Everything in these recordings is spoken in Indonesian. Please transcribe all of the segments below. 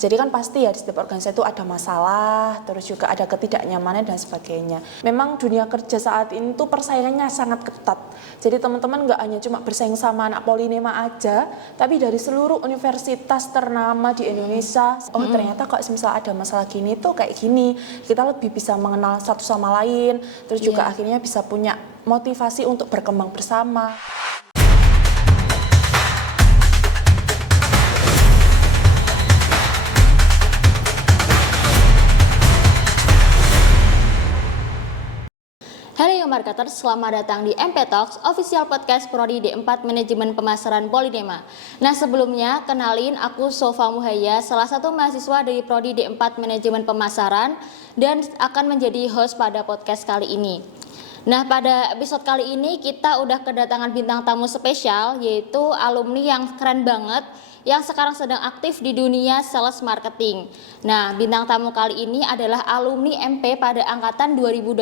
Jadi kan pasti ya di setiap organisasi itu ada masalah, terus juga ada ketidaknyamanan dan sebagainya. Memang dunia kerja saat ini tuh persaingannya sangat ketat. Jadi teman-teman nggak hanya cuma bersaing sama anak Polinema aja, tapi dari seluruh universitas ternama di Indonesia. Oh ternyata kalau misal ada masalah gini tuh kayak gini, kita lebih bisa mengenal satu sama lain, terus juga akhirnya bisa punya motivasi untuk berkembang bersama. Halo Young Marketers, selamat datang di MP Talks, official podcast Prodi D4 Manajemen Pemasaran Polinema. Nah sebelumnya, kenalin aku Sofa Muhaya, salah satu mahasiswa dari Prodi D4 Manajemen Pemasaran dan akan menjadi host pada podcast kali ini. Nah pada episode kali ini kita udah kedatangan bintang tamu spesial, yaitu alumni yang keren banget, yang sekarang sedang aktif di dunia sales marketing. Nah, bintang tamu kali ini adalah alumni MP pada angkatan 2020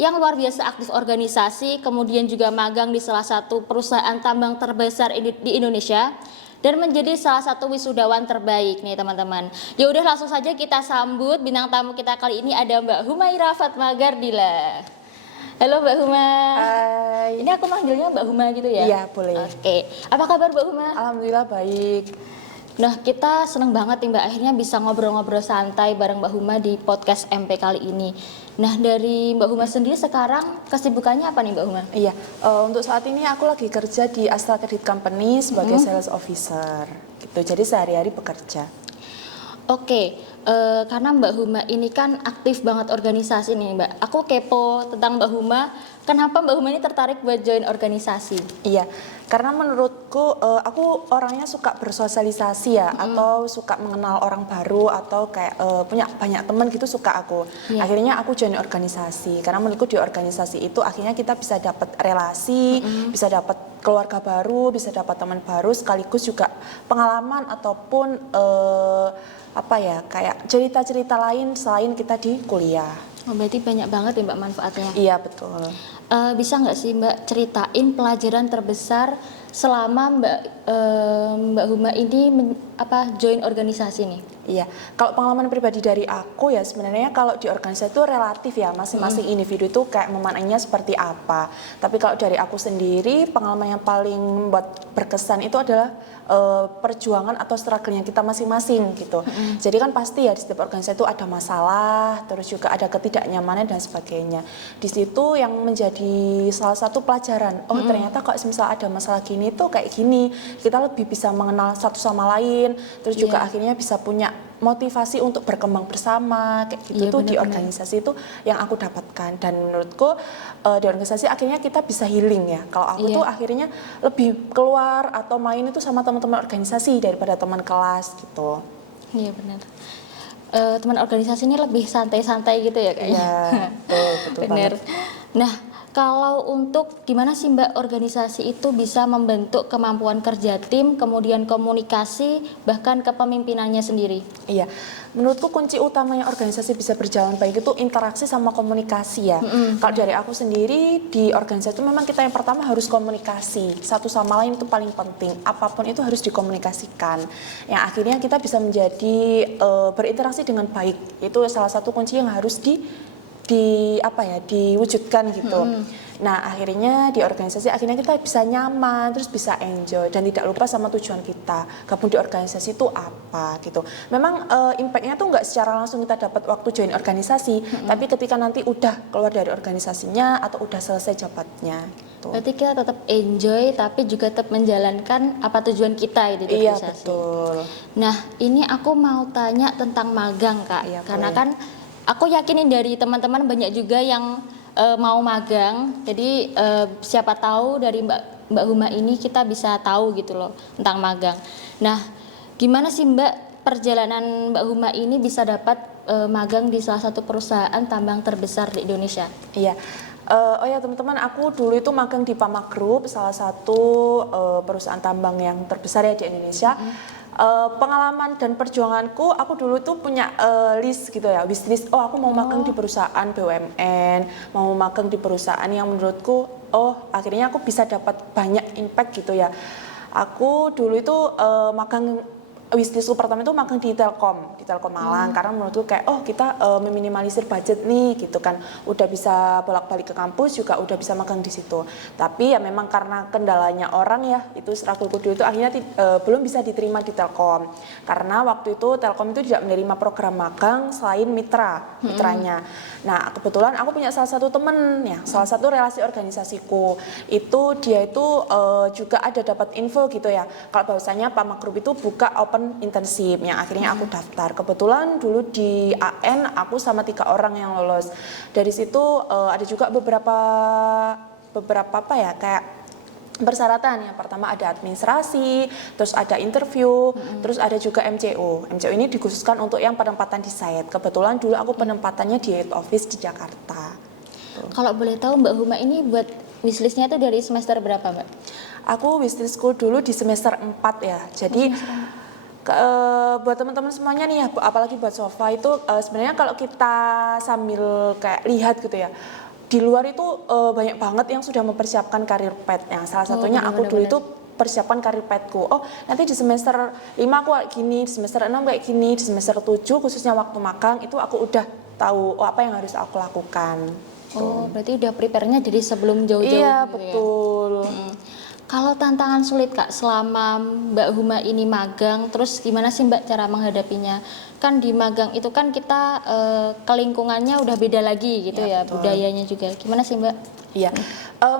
yang luar biasa aktif organisasi, kemudian juga magang di salah satu perusahaan tambang terbesar di Indonesia dan menjadi salah satu wisudawan terbaik nih teman-teman. Ya udah langsung saja kita sambut bintang tamu kita kali ini, ada Mbak Humaira Fatma Gardila. Halo Mbak Huma. Hai. Ini aku manggilnya Mbak Huma gitu ya? Iya, boleh. Oke. Apa kabar Mbak Huma? Alhamdulillah baik. Nah, kita senang banget nih Mbak, akhirnya bisa ngobrol-ngobrol santai bareng Mbak Huma di podcast MP kali ini. Nah, dari Mbak Huma sendiri sekarang kesibukannya apa nih Mbak Huma? Iya, untuk saat ini aku lagi kerja di Astra Credit Company sebagai sales officer. Gitu. Jadi sehari-hari bekerja. Oke, karena Mbak Huma ini kan aktif banget organisasi nih Mbak. Aku kepo tentang Mbak Huma, kenapa Mbak Huma ini tertarik buat join organisasi? Iya, karena menurutku aku orangnya suka bersosialisasi ya, atau suka mengenal orang baru, atau kayak punya banyak teman gitu suka aku. Akhirnya aku join organisasi, karena menurutku di organisasi itu akhirnya kita bisa dapat relasi, bisa dapat keluarga baru, bisa dapat teman baru, sekaligus juga pengalaman ataupun kayak cerita-cerita lain selain kita di kuliah. Oh, berarti banyak banget ya Mbak manfaatnya. Iya betul. Bisa nggak sih Mbak ceritain pelajaran terbesar selama Mbak Huma ini join organisasi nih? Iya, kalau pengalaman pribadi dari aku ya sebenarnya kalau di organisasi itu relatif ya, masing-masing individu itu kayak memaknainya seperti apa. Tapi kalau dari aku sendiri pengalaman yang paling membuat berkesan itu adalah perjuangan atau struggle-nya kita masing-masing gitu. Jadi kan pasti ya di setiap organisasi itu ada masalah, terus juga ada ketidaknyamanan dan sebagainya. Di situ yang menjadi salah satu pelajaran, oh ternyata kalau misal ada masalah gini tuh kayak gini, kita lebih bisa mengenal satu sama lain, terus juga akhirnya bisa punya motivasi untuk berkembang bersama kayak gitu. Tuh di organisasi itu yang aku dapatkan, dan menurutku di organisasi akhirnya kita bisa healing ya. Kalau aku tuh akhirnya lebih keluar atau main itu sama teman-teman organisasi daripada teman kelas gitu. Iya benar. Teman organisasi ini lebih santai-santai gitu ya kayaknya. Iya, betul benar. banget. Nah, kalau untuk gimana sih Mbak organisasi itu bisa membentuk kemampuan kerja tim, kemudian komunikasi, bahkan kepemimpinannya sendiri? Iya, menurutku kunci utamanya organisasi bisa berjalan baik itu interaksi sama komunikasi ya. Kalau dari aku sendiri di organisasi itu memang kita yang pertama harus komunikasi, satu sama lain itu paling penting. Apapun itu harus dikomunikasikan. Yang akhirnya kita bisa menjadi berinteraksi dengan baik. Itu salah satu kunci yang harus diwujudkan gitu. Nah akhirnya di organisasi akhirnya kita bisa nyaman, terus bisa enjoy dan tidak lupa sama tujuan kita gabung di organisasi itu apa gitu. Memang impactnya tuh nggak secara langsung kita dapat waktu join organisasi, tapi ketika nanti udah keluar dari organisasinya atau udah selesai jabatnya gitu. Berarti kita tetap enjoy tapi juga tetap menjalankan apa tujuan kita itu di organisasi. Iya betul. Nah ini aku mau tanya tentang magang Kak, karena kan aku yakinin dari teman-teman banyak juga yang mau magang, jadi siapa tahu dari Mbak Huma ini kita bisa tahu gitu loh tentang magang. Nah, gimana sih Mbak perjalanan Mbak Huma ini bisa dapat magang di salah satu perusahaan tambang terbesar di Indonesia? Iya. Oh ya teman-teman, aku dulu itu magang di Pama Group, salah satu perusahaan tambang yang terbesar ya di Indonesia. Pengalaman dan perjuanganku, aku dulu tuh punya list gitu ya, wishlist. Oh aku mau magang di perusahaan BUMN, mau magang di perusahaan yang menurutku, oh akhirnya aku bisa dapat banyak impact gitu ya. Aku dulu itu magang wishlistku pertama itu magang di Telkom Malang, karena menurutku kayak kita meminimalisir budget nih gitu kan, udah bisa bolak-balik ke kampus juga udah bisa magang di situ. Tapi ya memang karena kendalanya orang ya, itu struggleku dulu itu akhirnya belum bisa diterima di Telkom, karena waktu itu Telkom itu tidak menerima program magang selain mitranya. Nah kebetulan aku punya salah satu temen ya, salah satu relasi organisasiku itu dia itu juga ada dapat info gitu ya, kalau bahwasanya Pama Group itu buka open internship, yang akhirnya aku daftar. Kebetulan dulu di AN aku sama 3 orang yang lolos. Dari situ ada juga beberapa apa ya, kayak persyaratan. Yang pertama ada administrasi, terus ada interview, terus ada juga MCO. MCO ini dikhususkan untuk yang penempatan di site. Kebetulan dulu aku penempatannya di head office di Jakarta. Kalau boleh tahu Mbak Huma ini buat wishlistnya itu dari semester berapa Mbak? Aku wishlistku dulu di semester 4 ya. Jadi buat teman-teman semuanya nih ya, apalagi buat Sofa itu sebenarnya kalau kita sambil kayak lihat gitu ya, di luar itu banyak banget yang sudah mempersiapkan karir pet. Yang salah satunya aku dulu itu persiapan karir petku. Nanti di semester 5 aku kayak gini, di semester 6 kayak gini, di semester 7 khususnya waktu magang itu aku udah tahu apa yang harus aku lakukan. Berarti udah prepare-nya jadi sebelum jauh-jauh Iya, gitu betul. Ya? Kalau tantangan sulit Kak selama Mbak Huma ini magang, terus gimana sih Mbak cara menghadapinya? Kan di magang itu kan kita ke lingkungannya udah beda lagi gitu ya, budayanya juga. Gimana sih Mbak? Iya,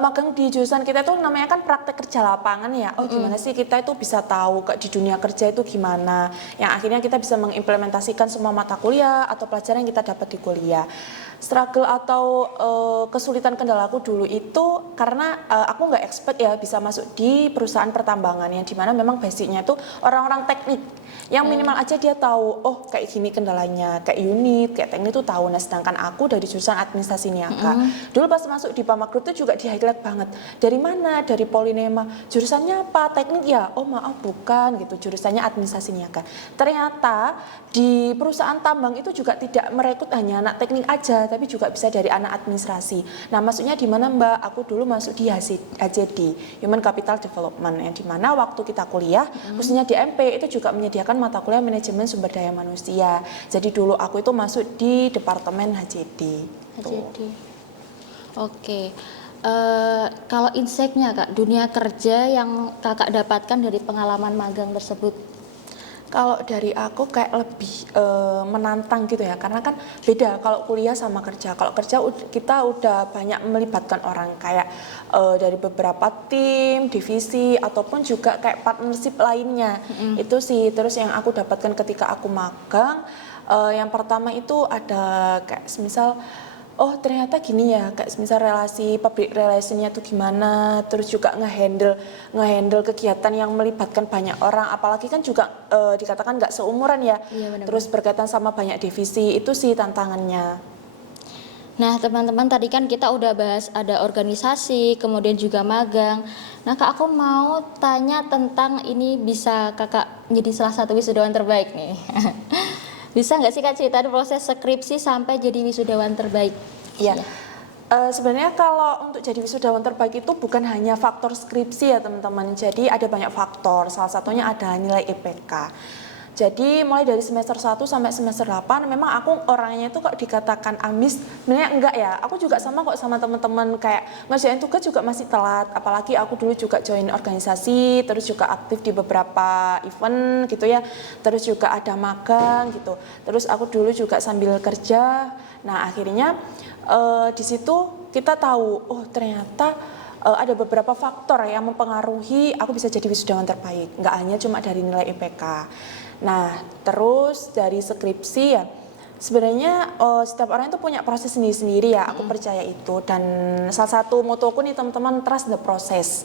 magang di jurusan kita itu namanya kan praktek kerja lapangan ya. Gimana sih kita itu bisa tahu di dunia kerja itu gimana? Yang akhirnya kita bisa mengimplementasikan semua mata kuliah atau pelajaran yang kita dapat di kuliah. Struggle atau kesulitan kendalaku dulu itu karena aku nggak expert ya bisa masuk di perusahaan pertambangan yang dimana memang basicnya itu orang-orang teknik yang minimal aja dia tahu kayak gini kendalanya, kayak unit, kayak teknik itu tahu. Nah sedangkan aku dari jurusan administrasi niaga dulu pas masuk di Pama Group itu juga di highlight banget, dari mana, dari Polinema, jurusannya apa, teknik ya, maaf bukan gitu, jurusannya administrasi niaga. Ternyata di perusahaan tambang itu juga tidak merekrut hanya anak teknik aja, tapi juga bisa dari anak administrasi. Nah maksudnya di mana Mbak? Aku dulu masuk di HCD, Human Capital Development, yang di mana waktu kita kuliah, khususnya di MP itu juga menyediakan mata kuliah manajemen sumber daya manusia. Jadi dulu aku itu masuk di departemen HCD. Oke. Kalau insight-nya Kak, dunia kerja yang Kakak dapatkan dari pengalaman magang tersebut? Kalau dari aku kayak lebih menantang gitu ya, karena kan beda kalau kuliah sama kerja. Kalau kerja kita udah banyak melibatkan orang kayak dari beberapa tim, divisi, ataupun juga kayak partnership lainnya. Itu sih, terus yang aku dapatkan ketika aku magang, yang pertama itu ada kayak semisal, ternyata gini ya, kayak misal relasi public relationnya tuh gimana, terus juga ngehandle kegiatan yang melibatkan banyak orang, apalagi kan juga dikatakan nggak seumuran ya, terus berkaitan sama banyak divisi, itu sih tantangannya. Nah teman-teman, tadi kan kita udah bahas ada organisasi, kemudian juga magang. Nah Kak, aku mau tanya tentang ini, bisa Kakak menjadi salah satu wisudawan terbaik nih. Bisa nggak sih Kak ceritain proses skripsi sampai jadi wisudawan terbaik? Iya. Sebenarnya kalau untuk jadi wisudawan terbaik itu bukan hanya faktor skripsi ya teman-teman. Jadi ada banyak faktor. Salah satunya adalah nilai IPK. Jadi mulai dari semester 1 sampai semester 8 memang aku orangnya itu kok dikatakan ambis, sebenarnya enggak ya. Aku juga sama kok sama teman-teman, kayak ngerjain tugas juga masih telat. Apalagi aku dulu juga join organisasi, terus juga aktif di beberapa event gitu ya. Terus juga ada magang gitu. Terus aku dulu juga sambil kerja. Nah, akhirnya di situ kita tahu ternyata ada beberapa faktor yang mempengaruhi aku bisa jadi wisudawan terbaik. Nggak hanya cuma dari nilai IPK. Nah, terus dari skripsi ya, sebenarnya setiap orang itu punya proses sendiri-sendiri ya, aku percaya itu. Dan salah satu motoku nih teman-teman, trust the process.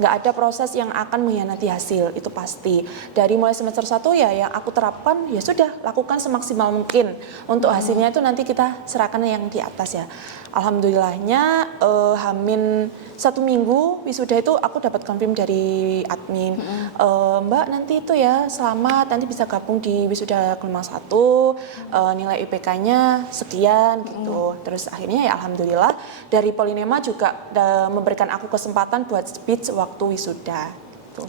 Nggak ada proses yang akan mengkhianati hasil, itu pasti. Dari mulai semester 1 ya yang aku terapkan, ya sudah, lakukan semaksimal mungkin. Untuk hasilnya itu nanti kita serahkan yang di atas ya. Alhamdulillahnya hamin 1 minggu wisuda itu aku dapat confirm dari admin, Mbak nanti itu ya selamat, nanti bisa gabung di wisuda gelombang 1, nilai IPK-nya sekian gitu. Terus akhirnya ya alhamdulillah dari Polinema juga memberikan aku kesempatan buat speech waktu wisuda. Gitu.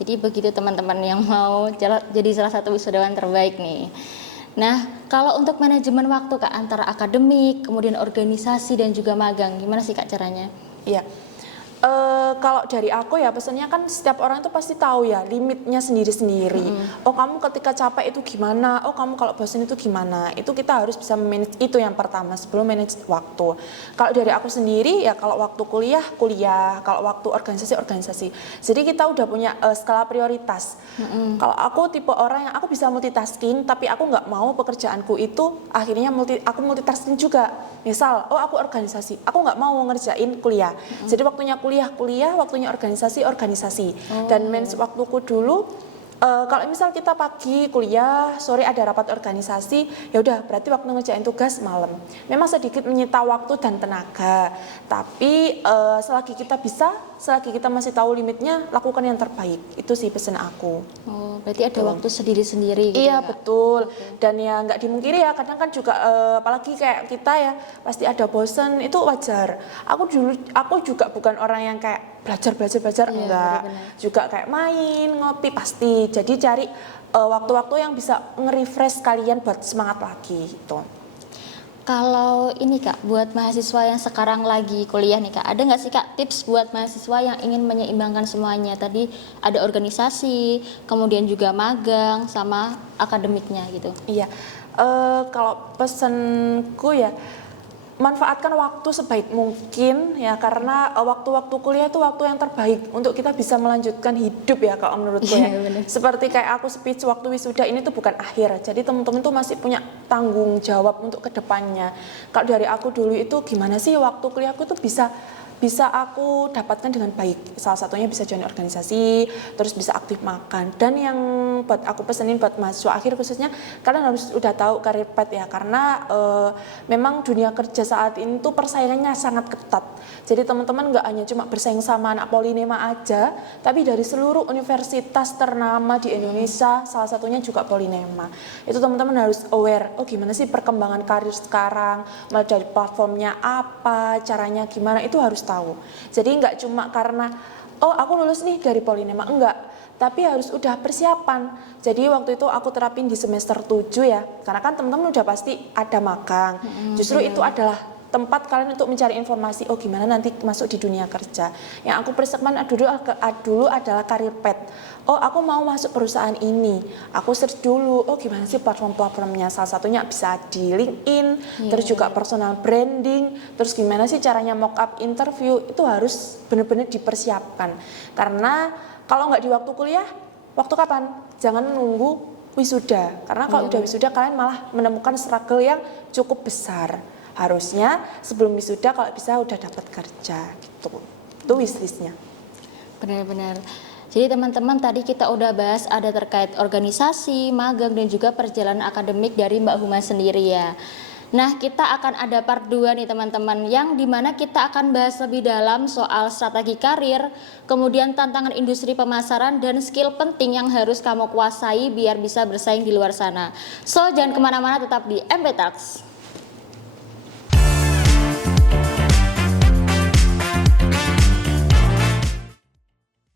Jadi begitu teman-teman yang mau jadi salah satu wisudawan terbaik nih. Nah, kalau untuk manajemen waktu Kak antara akademik, kemudian organisasi dan juga magang, gimana sih Kak caranya? Iya. Kalau dari aku ya pesannya kan setiap orang itu pasti tahu ya limitnya sendiri-sendiri. Oh kamu ketika capek itu gimana? Oh kamu kalau bosan itu gimana? Itu kita harus bisa manage itu yang pertama sebelum manage waktu. Kalau dari aku sendiri ya kalau waktu kuliah, kalau waktu organisasi. Jadi kita udah punya skala prioritas. Kalau aku tipe orang yang aku bisa multitasking, tapi aku nggak mau pekerjaanku itu akhirnya aku multitasking juga. Misal, oh aku organisasi, aku nggak mau ngerjain kuliah. Jadi waktunya kuliah, waktunya organisasi. Dan manage waktuku dulu. Kalau misal kita pagi kuliah, sore ada rapat organisasi, ya udah berarti waktu ngerjain tugas malam. Memang sedikit menyita waktu dan tenaga, tapi selagi kita masih tahu limitnya, lakukan yang terbaik. Itu sih pesan aku. Oh, berarti ada waktu sendiri-sendiri gitu Iya ya, Kak? betul. Dan ya nggak dimungkiri ya, kadang kan juga apalagi kayak kita ya pasti ada bosen, itu wajar. Aku juga bukan orang yang kayak belajar enggak. benar-benar. Juga kayak main, ngopi pasti. Jadi cari waktu-waktu yang bisa nge-refresh kalian buat semangat lagi gitu. Kalau ini Kak, buat mahasiswa yang sekarang lagi kuliah nih Kak, ada nggak sih Kak tips buat mahasiswa yang ingin menyeimbangkan semuanya? Tadi ada organisasi, kemudian juga magang, sama akademiknya gitu. Iya, kalau pesanku ya manfaatkan waktu sebaik mungkin ya karena waktu-waktu kuliah itu waktu yang terbaik untuk kita bisa melanjutkan hidup ya kalau menurutku ya. Iya, bener. Seperti kayak aku speech waktu wisuda ini tuh bukan akhir. Jadi teman-teman tuh masih punya tanggung jawab untuk kedepannya. Kalau dari aku dulu itu gimana sih waktu kuliahku tuh bisa aku dapatkan dengan baik. Salah satunya bisa join organisasi, terus bisa aktif makan. Dan yang buat aku pesenin buat mahasiswa akhir khususnya, kalian harus udah tahu karir path ya, karena memang dunia kerja saat ini tuh persaingannya sangat ketat. Jadi teman-teman nggak hanya cuma bersaing sama anak Polinema aja, tapi dari seluruh universitas ternama di Indonesia, salah satunya juga Polinema. Itu teman-teman harus aware, oh gimana sih perkembangan karir sekarang, mulai dari platformnya apa, caranya gimana, itu harus tahu. Jadi nggak cuma karena oh aku lulus nih dari Polinema, enggak, tapi harus udah persiapan. Jadi waktu itu aku terapin di semester 7 ya, karena kan teman-teman udah pasti ada magang. Justru itu adalah tempat kalian untuk mencari informasi, oh gimana nanti masuk di dunia kerja. Yang aku persiapkan dulu adalah karir path. Oh aku mau masuk perusahaan ini, aku search dulu, oh gimana sih platform-platformnya. Salah satunya bisa di LinkedIn, terus juga personal branding, terus gimana sih caranya mock up interview, itu harus benar-benar dipersiapkan. Karena kalau nggak di waktu kuliah, waktu kapan? Jangan nunggu wisuda, karena kalau udah wisuda kalian malah menemukan struggle yang cukup besar. Harusnya sebelum wisuda kalau bisa udah dapat kerja gitu. Itu wishlistnya. Benar-benar. Jadi teman-teman tadi kita udah bahas ada terkait organisasi, magang dan juga perjalanan akademik dari Mbak Huma sendiri ya. Nah kita akan ada part 2 nih teman-teman, yang dimana kita akan bahas lebih dalam soal strategi karir, kemudian tantangan industri pemasaran dan skill penting yang harus kamu kuasai biar bisa bersaing di luar sana. So jangan kemana-mana, tetap di MP Talks.